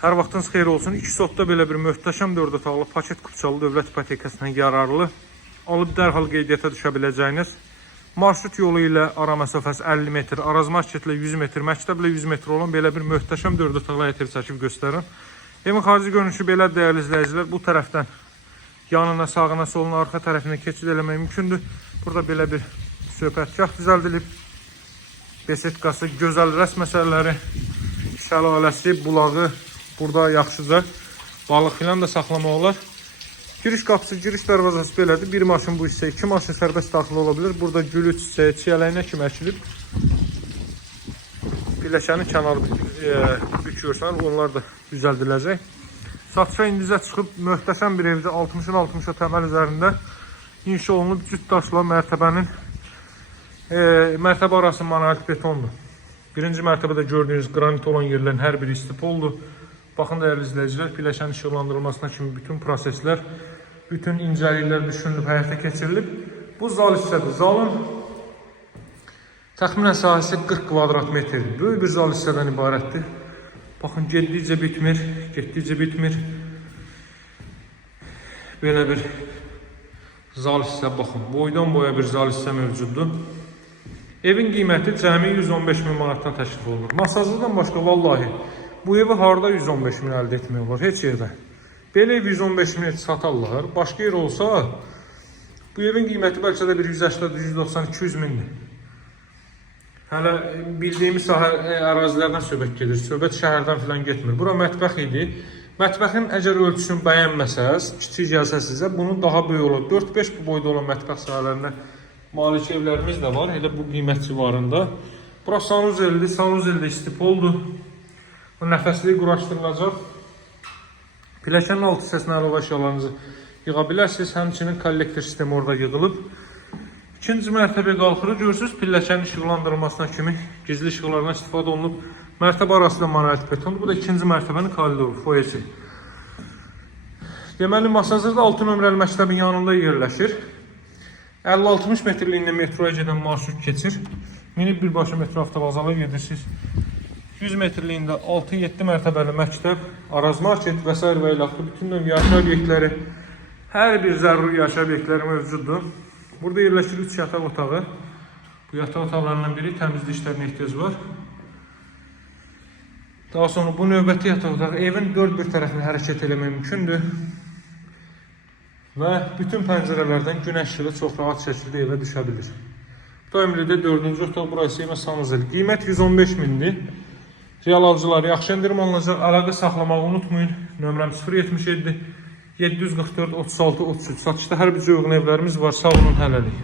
Hər vaxtınız xeyir olsun. 2 sotda belə bir möhtəşəm 4 otaqlı paket kupçalı dövlət ipotekasına yararlı alıb dərhal qeydiyyata düşə biləcəyiniz marşrut yolu ilə ara məsafəsi 50 metr, Araz marketlə 100 metr, məktəblə 100 metr olan belə bir möhtəşəm 4 otaqlı həyət çəkib göstərin. Evin xarici görünüşü belə dəyərli izləyicilər. Bu tərəfdən yanına, sağına, soluna, arxa tərəfinə keçid eləmək mümkündür. Burada belə bir söhbətgah düzəldilib. Besetkası, gözəl rəsm əsərləri, şəlaləsi, bulağı, burada yaxşıca balıq filan da saxlamaq olar. Giriş qapısı, giriş darvazası belədir. Bir maşın bu hissə, 2 maşın sərbəst daxil ola bilir. Burada gülü, çiçəyi, çiyələyinə kimi əkilib. Pilləkənin kənarı büküyorsan, onlar da düzəldiləcək. Satışa indicə çıxıb möhtəşəm bir evdə 60-ın 60-a təməl üzərində inşa olunub cüt daşla mərtəbənin mərtəbə arası monolit betondur. Birinci mərtəbədə gördüyünüz qranit olan yerlərin hər biri istipoldur. Baxın dəyərli izləyicilər, pilləkənin işıqlandırılmasına kimi bütün proseslər, bütün incəliklər düşünülüb, həyata keçirilib. Bu zal hissədir. Zalın təxminən sahəsi 40 kvadrat metrdir. Böyük bir zal hissədən ibarətdir. Baxın, getdikcə bitmir, getdikcə bitmir. Belə bir zal hissə, baxın, boydan boya bir zal hissə mövcuddur. Evin qiyməti cəmi 115 min manatdan təşkil olunur. Masajdan başqa, vallahi, bu evi harada 115 min əldə etmək olar? Heç yerdə. Belə ev 115 min satarlar. Başqa yer olsa, bu evin qiyməti bəlkə də bir 180, 190, 200 mindir. Hələ bildiyimiz ərazilərdən söhbət gedir. Söhbət şəhərdən filan getmir. Bura mətbəx idi. Mətbəxin əgər ölçüsünü bəyənməsəz, kiçik gəlsə sizə, bunun daha böyük olur. 4-5 bu boyda olan mətbəx sahələrində malik evlərimiz də var. Elə bu qiymət civarında. Bura sanuzeldir. Sanuzeldə istipoldur. Bu nəfəsliyi quraşdırılacaq. Pilləkənin alt hissəsinə əlavə əşyalarınızı yığa bilərsiniz. Həmçinin kollektor sistemi orada yığılıb. İkinci mərtəbəyə qalxırıq. Görürsünüz, pilləkənin işıqlandırılmasına kimi gizli işıqlardan istifadə olunub. Mərtəbə arasında monolit betondur. Bu da ikinci mərtəbənin koridoru, foyesi. Deməli, Masazırda 6 nömrəli məktəbin yanında yerləşir. 50-60 metrliyində metroya gedən marşrut keçir. Minib birbaşa metro avtovazala gedirsiniz. 100 metrliyində 6-7 mərtəbəli məktəb, Araz market və s. və ilaxır bütün növ yaşayış obyektləri, hər bir zəruri yaşayış obyektləri mövcuddur. Burada yerləşir 3 yataq otağı. Bu yataq otaqlarından biri təmizlik işlərinə ehtiyac var. Daha sonra bu növbəti yataq otağı evin 4 bir tərəfini hərəkət eləmək mümkündür. Və bütün pəncərələrdən günəş işığı çox rahat şəkildə evə düşə bilir. Bu da ömrüdə 4-cü otaq, burası evə sanuzel. Qiymət 115 mindir. Real alıcılar yaxşı endirim alınacaq. Əlaqə saxlamağı unutmayın. Nömrəm 077 744 36 33. Satışda hər bir uyğun evlərimiz var. Sağ olun, hələlik.